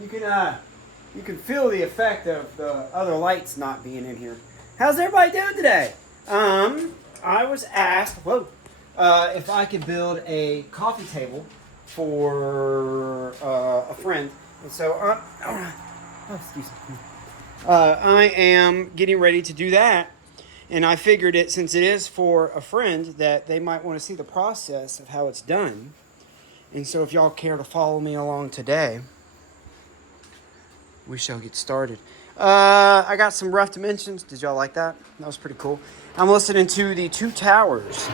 you can feel the effect of the other lights not being in here. How's everybody doing today? I was asked, if I could build a coffee table for a friend, and so excuse me. I am getting ready to do that, and I figured it, since it is for a friend, that they might want to see the process of how it's done. And so if y'all care to follow me along today, we shall get started. I got some rough dimensions. Did y'all like that? That was pretty cool. I'm listening to the Two Towers,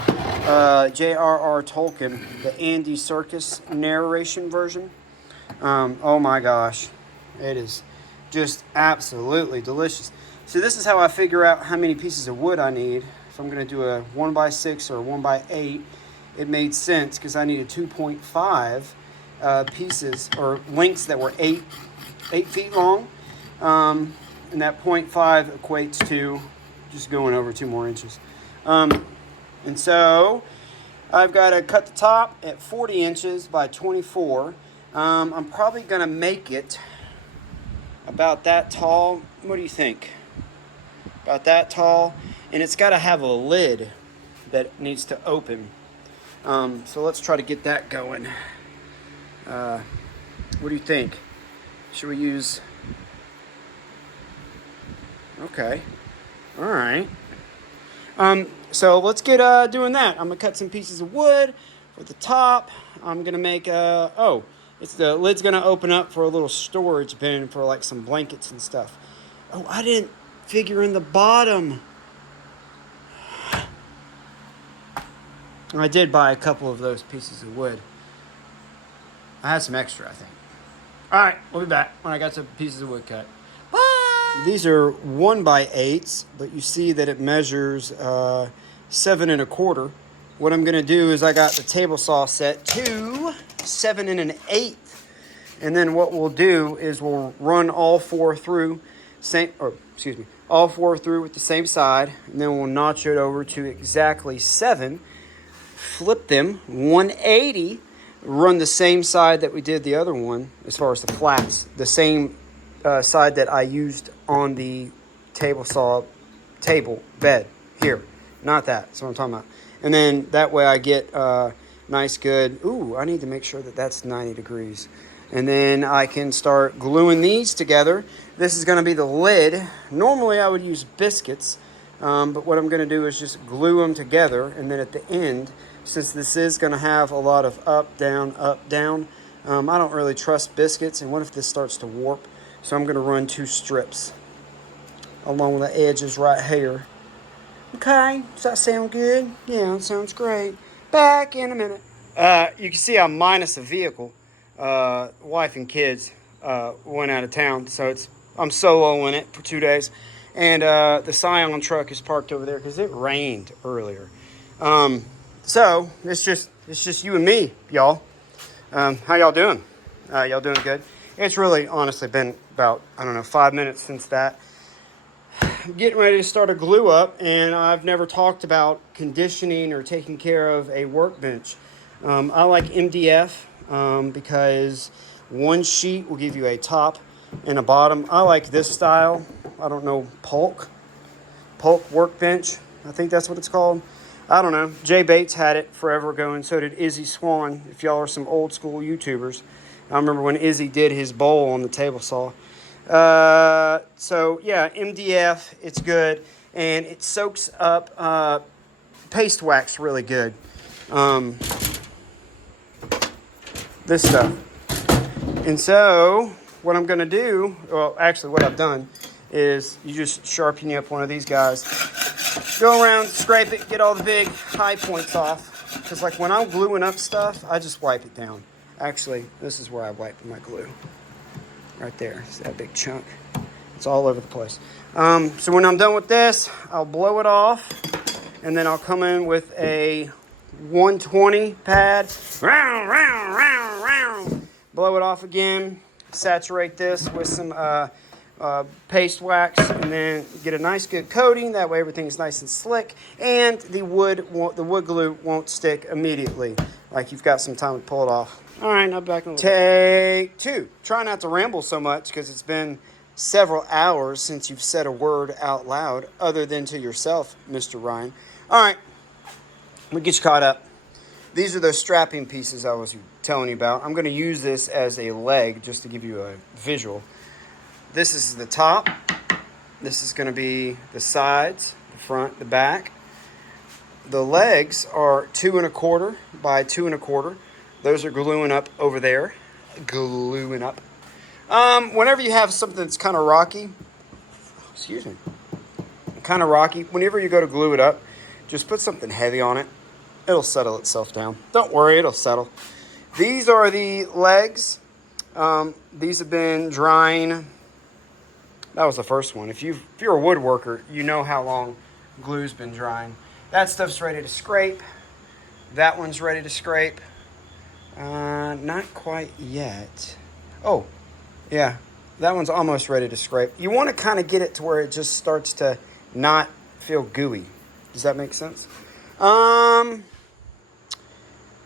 J.R.R. Tolkien, the Andy Serkis narration version. Oh my gosh, it is just absolutely delicious. So this is how I figure out how many pieces of wood I need. If I'm going to do a 1x6 or a 1x8, it made sense because I needed 2.5 pieces or lengths that were 8 feet long. And that 0.5 equates to just going over 2 more inches. And so I've got to cut the top at 40 inches by 24. I'm probably going to make it about that tall. What do you think? About that tall. And it's got to have a lid that needs to open. So let's try to get that going. What do you think? Should we use... Okay. All right. So let's get doing that. I'm going to cut some pieces of wood for the top. I'm going to make the lid's going to open up for a little storage bin for like some blankets and stuff. Oh, I didn't figure in the bottom. I did buy a couple of those pieces of wood. I had some extra, I think. All right, we'll be back when I got some pieces of wood cut. Bye! These are 1x8s, but you see that it measures 7 1/4. What I'm going to do is I got the table saw set to 7 1/8. And then what we'll do is we'll run all four through all four through with the same side, and then we'll notch it over to exactly 7. Flip them 180, run the same side that we did the other one as far as the flats, the same side that I used on the table bed here, not that. That's what I'm talking about. And then that way I get nice good. Ooh, I need to make sure that that's 90 degrees. And then I can start gluing these together. This is going to be the lid. Normally I would use biscuits, but what I'm going to do is just glue them together. And then at the end, since this is going to have a lot of up, down, I don't really trust biscuits. And what if this starts to warp? So I'm going to run 2 strips along the edges right here. Okay, does that sound good? Yeah, it sounds great. Back in a minute. You can see I'm minus a vehicle. Wife and kids went out of town, so I'm solo in it for 2 days. And the Scion truck is parked over there because it rained earlier. So it's just you and me, y'all. How y'all doing? Y'all doing good? It's really honestly been about, 5 minutes since that. I'm getting ready to start a glue up, and I've never talked about conditioning or taking care of a workbench. I like MDF because one sheet will give you a top and a bottom. I like this style. I don't know, Polk workbench. I think that's what it's called. I don't know. Jay Bates had it forever ago, and so did Izzy Swan, if y'all are some old school YouTubers. I remember when Izzy did his bowl on the table saw. So yeah, MDF, it's good, and it soaks up paste wax really good. This stuff. And so what I'm going to do, well, actually what I've done is you just sharpen up one of these guys. Go around, scrape it, get all the big high points off. Because like when I'm gluing up stuff, I just wipe it down. Actually, this is where I wipe my glue. Right there. See that big chunk? It's all over the place. So when I'm done with this, I'll blow it off. And then I'll come in with a 120 pad. Round, round, round, round. Blow it off again. Saturate this with some paste wax, and then get a nice good coating. That way everything's nice and slick, and the wood glue won't stick immediately, like you've got some time to pull it off. All right, now back on. Take two. Try not to ramble so much because it's been several hours since you've said a word out loud other than to yourself, Mr. Ryan. All right, let me get you caught up. These are those strapping pieces I was telling you about. I'm going to use this as a leg just to give you a visual. This is the top. This is going to be the sides, the front, the back. The legs are 2 1/4 by 2 1/4. Those are gluing up over there. Gluing up. Whenever you have something that's kind of rocky, whenever you go to glue it up, just put something heavy on it. It'll settle itself down. Don't worry, it'll settle. These are the legs. These have been drying. That was the first one. If you're a woodworker, you know how long glue's been drying. That stuff's ready to scrape. That one's ready to scrape. Not quite yet. Oh, yeah. That one's almost ready to scrape. You want to kind of get it to where it just starts to not feel gooey. Does that make sense?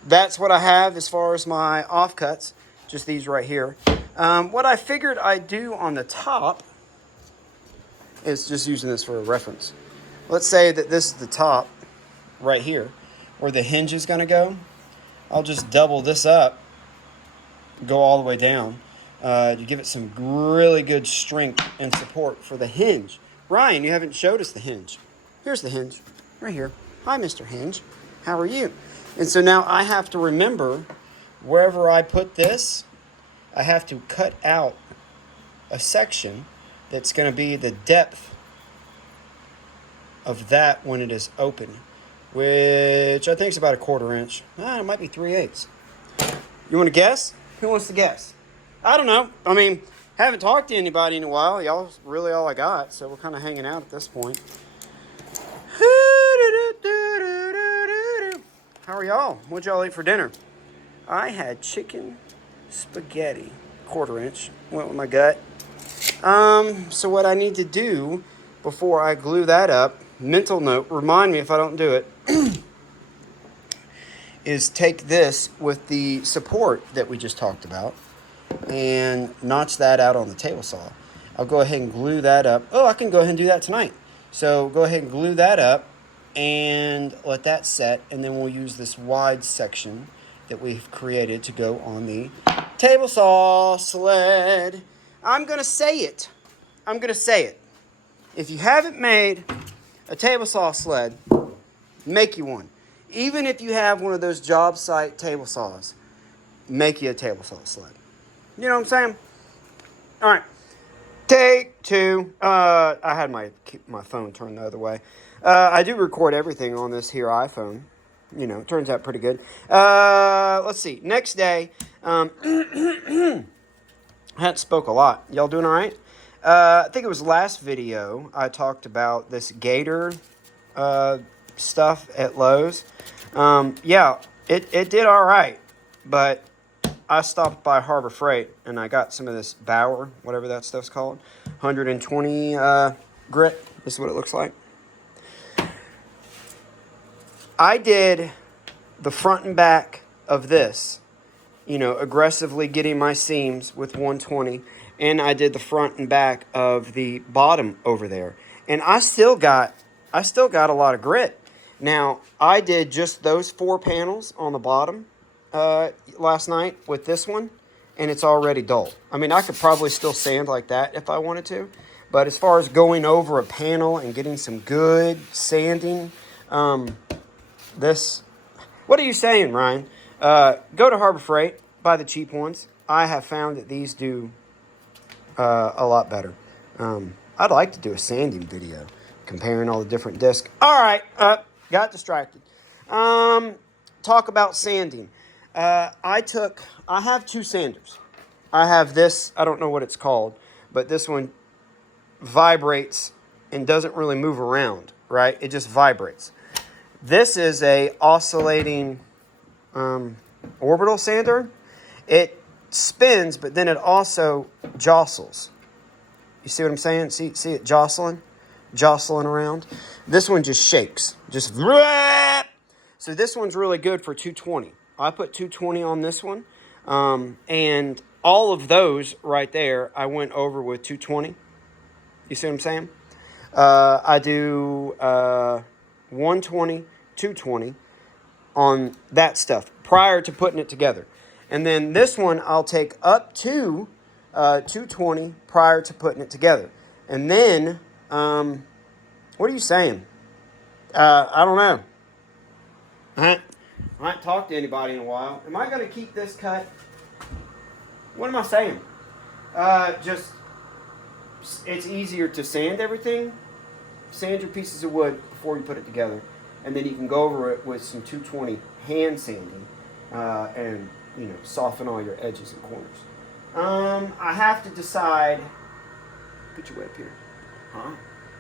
That's what I have as far as my offcuts. Just these right here. What I figured I'd do on the top is just using this for a reference. Let's say that this is the top right here where the hinge is going to go. I'll just double this up, go all the way down to give it some really good strength and support for the hinge. Ryan, you haven't showed us the hinge. Here's the hinge right here. Hi, Mr. Hinge. How are you? And so now I have to remember wherever I put this, I have to cut out a section that's going to be the depth of that when it is open, which I think is about 1/4 inch. It might be 3/8. You want to guess? Who wants to guess? I don't know. I mean, haven't talked to anybody in a while. Y'all's really all I got, so we're kind of hanging out at this point. How are y'all? What'd y'all eat for dinner? I had chicken spaghetti, 1/4 inch. Went with my gut. So what I need to do before I glue that up, mental note, remind me if I don't do it, is take this with the support that we just talked about and notch that out on the table saw. I'll go ahead and glue that up. Oh, I can go ahead and do that tonight. So go ahead and glue that up and let that set, and then we'll use this wide section that we've created to go on the table saw sled. I'm going to say it. If you haven't made a table saw sled, make you one. Even if you have one of those job site table saws, make you a table saw sled. You know what I'm saying? All right. Take two. I had my phone turned the other way. I do record everything on this here iPhone. You know, it turns out pretty good. Let's see. Next day, I hadn't spoke a lot. Y'all doing all right? I think it was last video I talked about this gator stuff at Lowe's. Yeah, it did all right, but I stopped by Harbor Freight and I got some of this Bauer, whatever that stuff's called, 120 grit. This is what it looks like. I did the front and back of this, you know, aggressively getting my seams with 120, and I did the front and back of the bottom over there, and I still got a lot of grit. Now, I did just those 4 panels on the bottom last night with this one, and it's already dull. I mean, I could probably still sand like that if I wanted to, but as far as going over a panel and getting some good sanding, what are you saying, Ryan? Go to Harbor Freight, buy the cheap ones. I have found that these do a lot better. I'd like to do a sanding video comparing all the different discs. All right, got distracted. Talk about sanding. I have 2 sanders. I have this, I don't know what it's called, but this one vibrates and doesn't really move around, right? It just vibrates. This is a oscillating orbital sander. It spins, but then it also jostles. You see what I'm saying? See it jostling around. This one just shakes. Just so this one's really good for 220. I put 220 on this one. And all of those right there, I went over with 220. You see what I'm saying? I do 120, 220 on that stuff prior to putting it together. And then this one I'll take up to 220 prior to putting it together. And then, what are you saying? I don't know. I haven't talked to anybody in a while. Am I going to keep this cut? What am I saying? Just, it's easier to sand everything. Sand your pieces of wood before you put it together. And then you can go over it with some 220 hand sanding and, soften all your edges and corners. I have to decide. Put your way up here. Huh?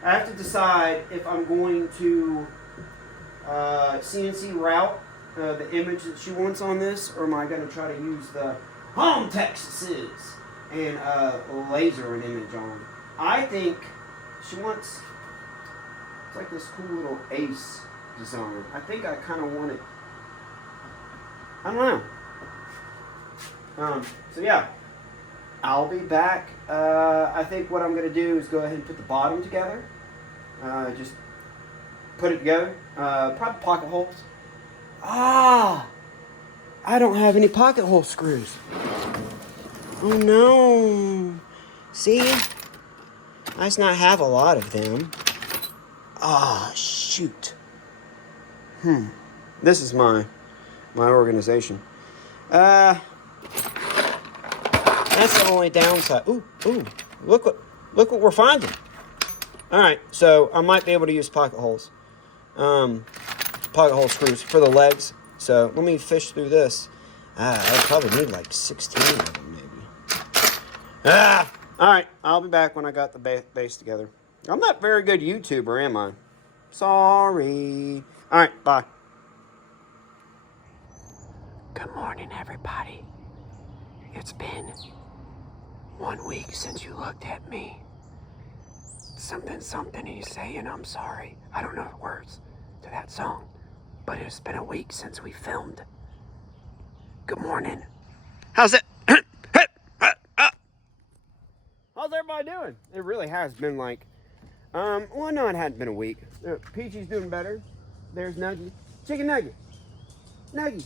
I have to decide if I'm going to CNC route the image that she wants on this, or am I going to try to use the home Texases and laser an image on. I think she wants, it's like this cool little ace design. I think I kind of want it, I don't know. So yeah, I'll be back. I think what I'm going to do is go ahead and put the bottom together. Just put it together. Probably pocket holes. I don't have any pocket hole screws. Oh no. See? I just not have a lot of them. Shoot. This is my organization. That's the only downside. Ooh, look what we're finding. All right, so I might be able to use pocket holes. Pocket hole screws for the legs. So let me fish through this. I probably need like 16 of them maybe. All right, I'll be back when I got the base together. I'm not a very good YouTuber, am I? Sorry. All right, bye. Good morning, everybody. It's been 1 week since you looked at me. Something, and you saying I'm sorry. I don't know the words to that song, but it's been a week since we filmed. Good morning. How's it? How's everybody doing? It really has been like, well, no, it hadn't been a week. Peachy's doing better. There's Nuggy. Chicken Nugget. Nuggy.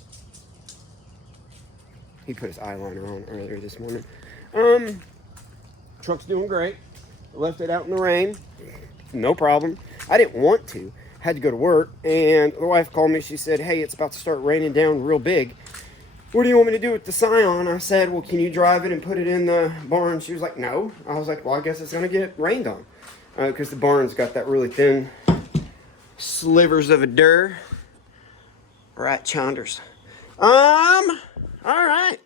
He put his eyeliner on earlier this morning. Truck's doing great. Left it out in the rain. No problem. I didn't want to. Had to go to work, and the wife called me. She said, hey, it's about to start raining down real big. What do you want me to do with the Scion? I said, well, can you drive it and put it in the barn? She was like, no. I was like, well, I guess it's going to get rained on. Because the barn's got that really thin slivers of a dirt. Right, Chonders. All right.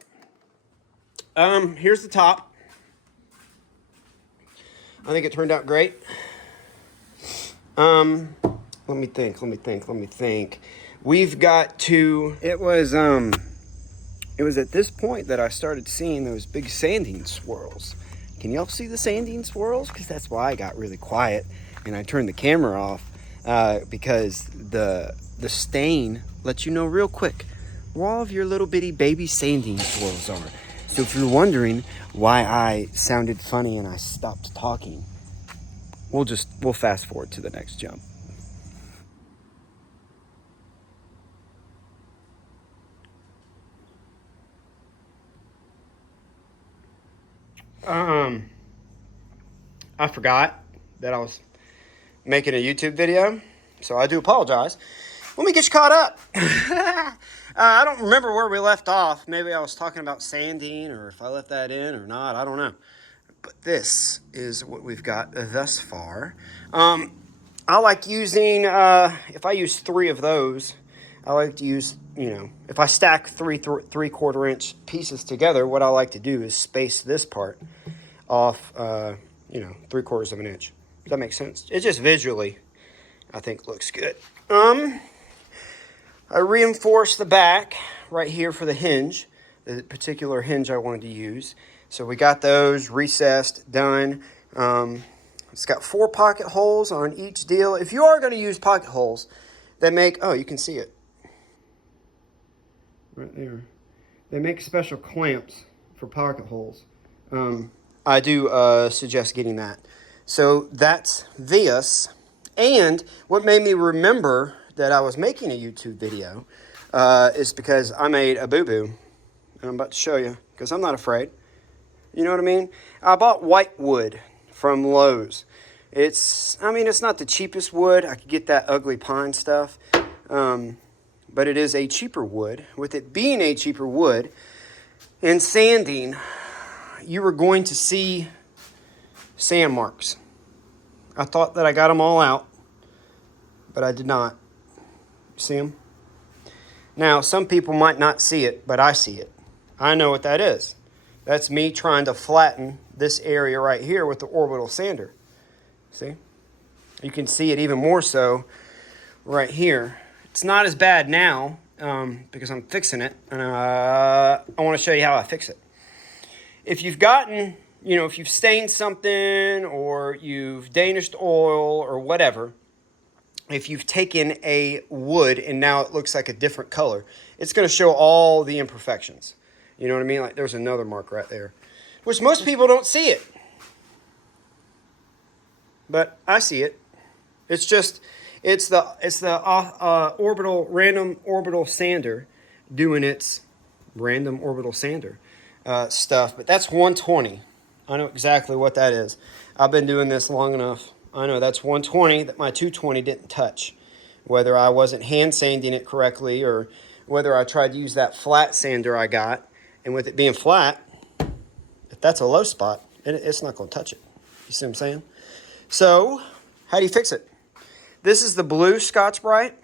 Here's the top. I think it turned out great. Let me think. We've got to, it was at this point that I started seeing those big sanding swirls. Can y'all see the sanding swirls? Because that's why I got really quiet and I turned the camera off, because the stain lets you know real quick where all of your little bitty baby sanding swirls are. So if you're wondering why I sounded funny and I stopped talking, we'll fast forward to the next jump. I forgot that I was making a YouTube video, so I do apologize. Let me get you caught up. I don't remember where we left off. Maybe I was talking about sanding, or if I left that in or not. I don't know. But this is what we've got thus far. I like using, if I use 3 of those, I like to use, if I stack 3/4 inch pieces together, what I like to do is space this part off, 3/4 of an inch. Does that make sense? It just visually, I think, looks good. I reinforce the back right here for the hinge, the particular hinge I wanted to use. So we got those recessed, done. It's got 4 pocket holes on each deal. If you are going to use pocket holes, they make, oh, you can see it right there. They make special clamps for pocket holes. I do suggest getting that. So that's this. And what made me remember that I was making a YouTube video is because I made a boo-boo. And I'm about to show you because I'm not afraid. You know what I mean? I bought white wood from Lowe's. It's not the cheapest wood. I could get that ugly pine stuff. But it is a cheaper wood. With it being a cheaper wood and sanding, you were going to see sand marks. I thought that I got them all out, but I did not. You see them? Now, some people might not see it, but I see it. I know what that is. That's me trying to flatten this area right here with the orbital sander. See? You can see it even more so right here. It's not as bad now because I'm fixing it, and I want to show you how I fix it. If you've gotten, if you've stained something or you've Danished oil or whatever, if you've taken a wood and now it looks like a different color, it's going to show all the imperfections. You know what I mean? Like there's another mark right there, which most people don't see it. But I see it. It's the random orbital sander doing its random orbital sander stuff. But that's 120. I know exactly what that is. I've been doing this long enough. I know that's 120 that my 220 didn't touch. Whether I wasn't hand sanding it correctly or whether I tried to use that flat sander I got. And with it being flat, if that's a low spot, it's not going to touch it. You see what I'm saying? So, how do you fix it? This is the blue Scotch-Brite,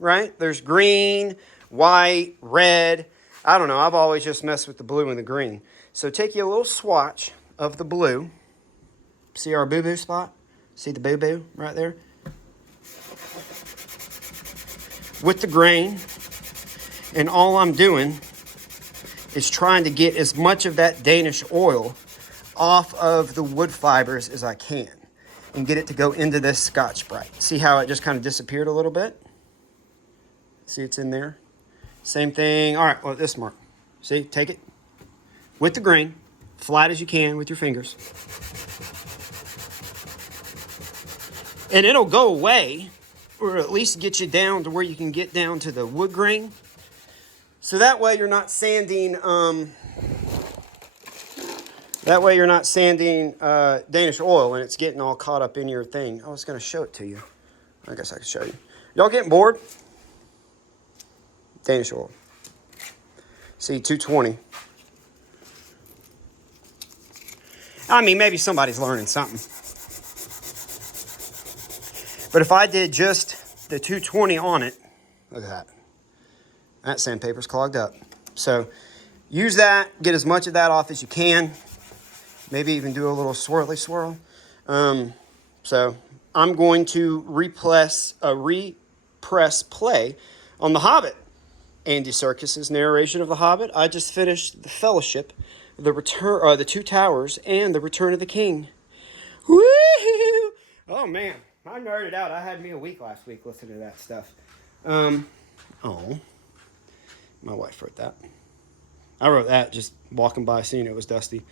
right? There's green, white, red. I don't know. I've always just messed with the blue and the green. So take you a little swatch of the blue. See our boo-boo spot? See the boo-boo right there? With the grain. And all I'm doing is trying to get as much of that Danish oil off of the wood fibers as I can and get it to go into this Scotch-Brite. See how it just kind of disappeared a little bit? See it's in there? Same thing. All right, well, this mark. See, take it with the grain, flat as you can with your fingers. And it'll go away, or at least get you down to where you can get down to the wood grain. So that way you're not sanding, Danish oil and it's getting all caught up in your thing. I was going to show it to you. I guess I can show you. Y'all getting bored? Danish oil. See, 220. I mean, maybe somebody's learning something. But if I did just the 220 on it, look at that. That sandpaper's clogged up. So use that. Get as much of that off as you can. Maybe even do a little swirly swirl. So I'm going to repress play on The Hobbit. Andy Serkis's narration of The Hobbit. I just finished The Fellowship, The Two Towers, and The Return of the King. Woo! Oh man, I nerded out. I had me a week last week listening to that stuff. My wife wrote that. I wrote that just walking by, seeing it was dusty.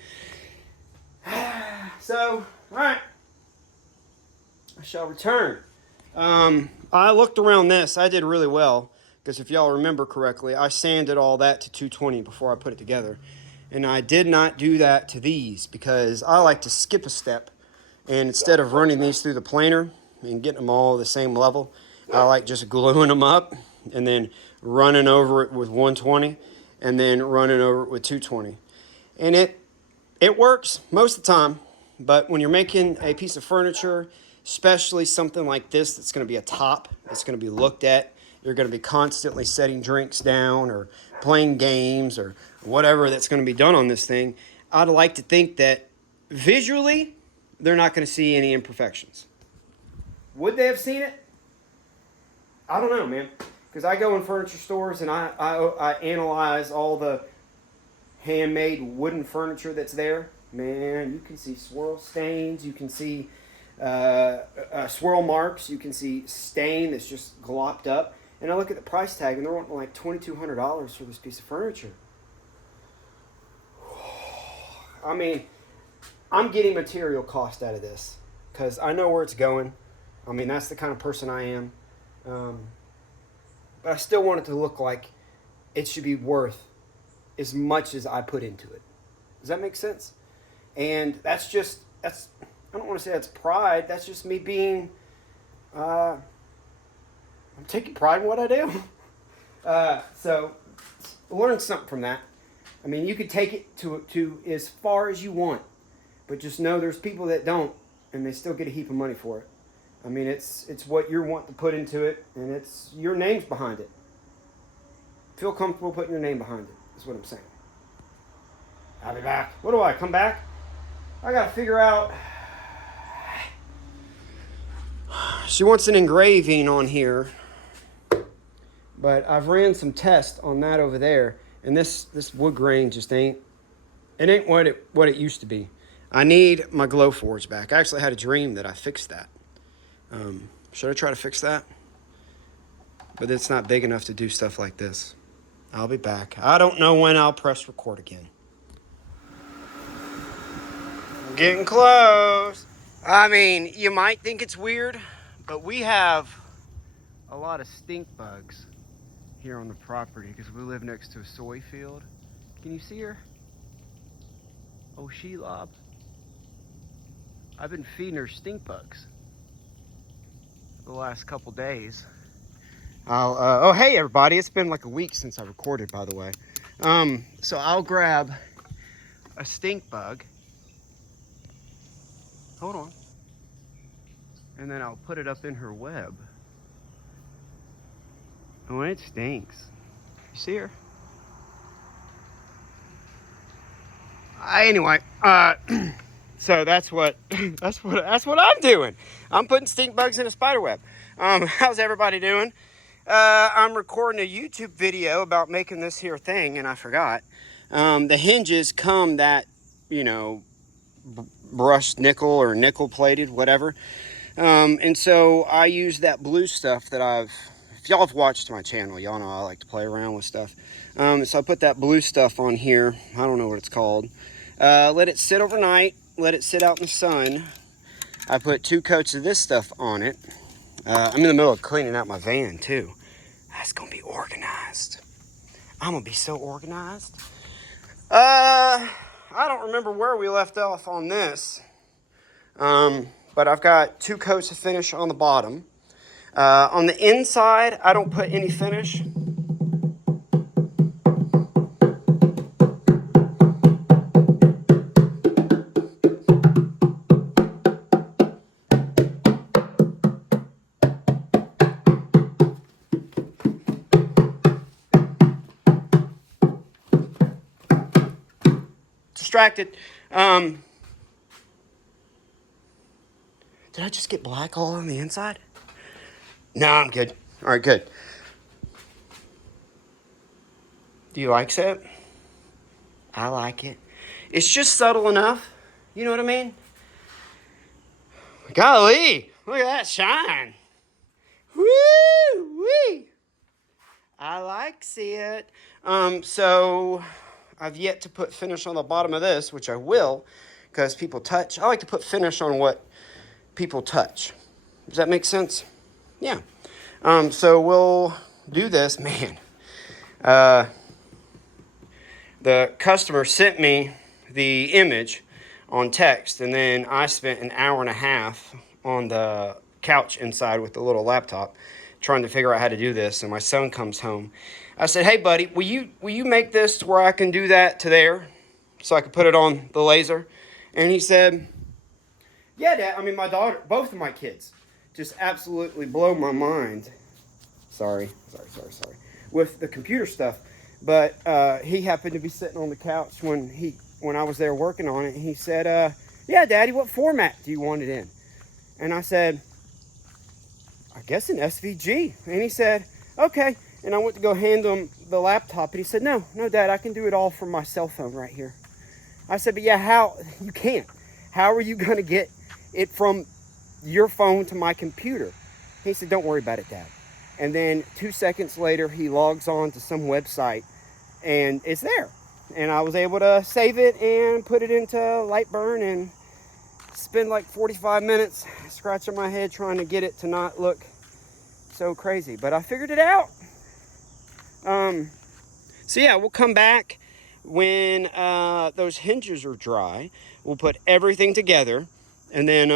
So, all right. I shall return. I looked around this. I did really well. Because if y'all remember correctly, I sanded all that to 220 before I put it together. And I did not do that to these because I like to skip a step. And instead of running these through the planer and getting them all the same level, I like just gluing them up and then running over it with 120 and then running over it with 220. And it works most of the time. But when you're making a piece of furniture, especially something like this that's going to be a top, that's going to be looked at, you're going to be constantly setting drinks down or playing games or whatever that's going to be done on this thing, I'd like to think that visually, they're not going to see any imperfections. Would they have seen it? I don't know, man. Because I go in furniture stores and I analyze all the handmade wooden furniture that's there, man, you can see swirl stains. You can see swirl marks. You can see stain that's just glopped up. And I look at the price tag, and they're wanting like $2,200 for this piece of furniture. I mean, I'm getting material cost out of this because I know where it's going. I mean, that's the kind of person I am. But I still want it to look like it should be worth as much as I put into it. Does that make sense? And I don't want to say that's pride. That's just me being, I'm taking pride in what I do. So learn something from that. I mean, you could take it to as far as you want, but just know there's people that don't, and they still get a heap of money for it. I mean, it's what you want to put into it, and it's your name's behind it. Feel comfortable putting your name behind it, is what I'm saying. I'll be back. What do I come back? I got to figure out. She wants an engraving on here, but I've ran some tests on that over there, and this wood grain just ain't what it used to be. I need my Glowforge back. I actually had a dream that I fixed that. Should I try to fix that? But it's not big enough to do stuff like this. I'll be back. I don't know when I'll press record again. I'm getting close. I mean, you might think it's weird, but we have a lot of stink bugs here on the property because we live next to a soy field. Can you see her? Oh, Shelob. I've been feeding her stink bugs the last couple days. Oh, hey everybody. It's been like a week since I recorded, by the way. So I'll grab a stink bug. Hold on. And then I'll put it up in her web. Oh, and it stinks. You see her? Anyway, so that's what I'm doing. I'm putting stink bugs in a spider web. How's everybody doing? I'm recording a YouTube video about making this here thing, and I forgot. The hinges come that, brushed nickel or nickel plated, whatever. And so I use that blue stuff that if y'all have watched my channel, y'all know I like to play around with stuff. So I put that blue stuff on here. I don't know what it's called. Let it sit overnight. Let it sit out in the sun. I put 2 coats of this stuff on it. I'm in the middle of cleaning out my van too. That's gonna be organized. I'm gonna be so organized. I don't remember where we left off on this. But I've got 2 coats of finish on the bottom. On the inside, I don't put any finish. Distracted. Did I just get black all on the inside? No, I'm good. All right, good. Do you like it? I like it. It's just subtle enough. You know what I mean? Golly, look at that shine. Woo-wee. I like it. So I've yet to put finish on the bottom of this, which I will, because people touch. I like to put finish on what people touch. Does that make sense? Yeah. So we'll do this. Man, the customer sent me the image on text, and then I spent an hour and a half on the couch inside with the little laptop trying to figure out how to do this. And my son comes home. I said, "Hey buddy, will you make this to where I can do that to there so I can put it on the laser?" And he said, "Yeah, Dad." I mean, my daughter, both of my kids just absolutely blow my mind. Sorry. With the computer stuff. But he happened to be sitting on the couch when I was there working on it. And he said, "Yeah, Daddy, what format do you want it in?" And I said, "I guess an SVG." And he said, "Okay." And I went to go hand him the laptop, and he said, no, Dad, I can do it all from my cell phone right here. I said, but yeah, how? You can't. How are you going to get it from your phone to my computer? He said, don't worry about it, Dad. And then 2 seconds later, he logs on to some website, and it's there. And I was able to save it and put it into Lightburn and spend like 45 minutes scratching my head trying to get it to not look so crazy. But I figured it out. So yeah, we'll come back when those hinges are dry. We'll put everything together. And then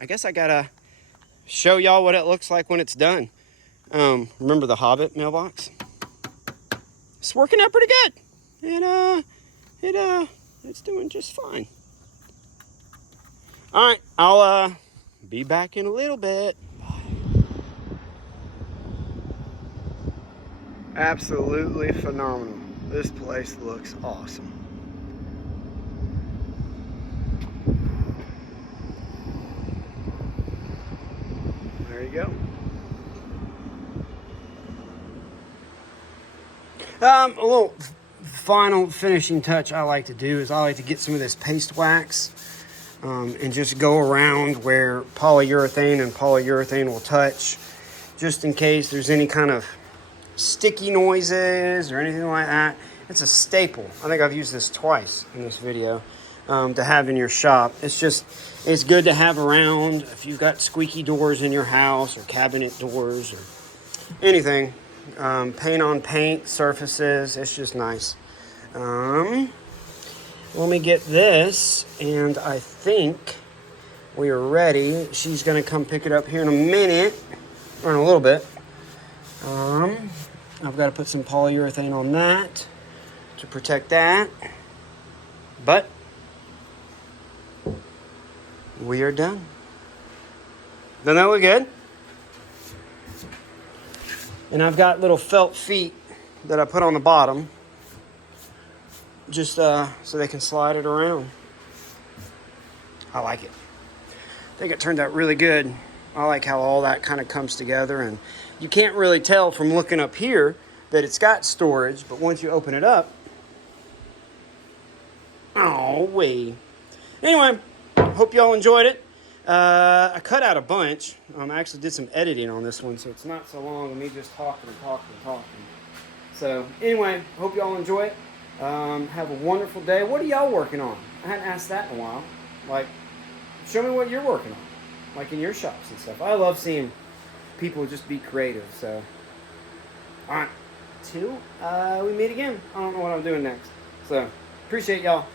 I guess I gotta show y'all what it looks like when it's done. Remember the Hobbit mailbox? It's working out pretty good. It's doing just fine. All right, I'll be back in a little bit. Absolutely phenomenal. This place looks awesome. There you go. A little final finishing touch I like to do is I like to get some of this paste wax and just go around where polyurethane and polyurethane will touch, just in case there's any kind of sticky noises or anything like that. It's a staple. I think I've used this twice in this video to have in your shop. It's good to have around if you've got squeaky doors in your house or cabinet doors or anything. Paint on paint surfaces. It's just nice. Let me get this, and I think we are ready. She's going to come pick it up here in a minute, or in a little bit. I've got to put some polyurethane on that to protect that. But we are done. Doesn't that look good? And I've got little felt feet that I put on the bottom just so they can slide it around. I like it. I think it turned out really good. I like how all that kind of comes together, and you can't really tell from looking up here that it's got storage, but once you open it up, oh wait. Anyway, hope y'all enjoyed it. I cut out a bunch. I actually did some editing on this one, so it's not so long of me just talking. So anyway, hope y'all enjoy it. Have a wonderful day. What are y'all working on? I hadn't asked that in a while. Like, show me what you're working on, like in your shops and stuff. I love seeing people just be creative. So, all right, till we meet again. I don't know what I'm doing next. So, appreciate y'all.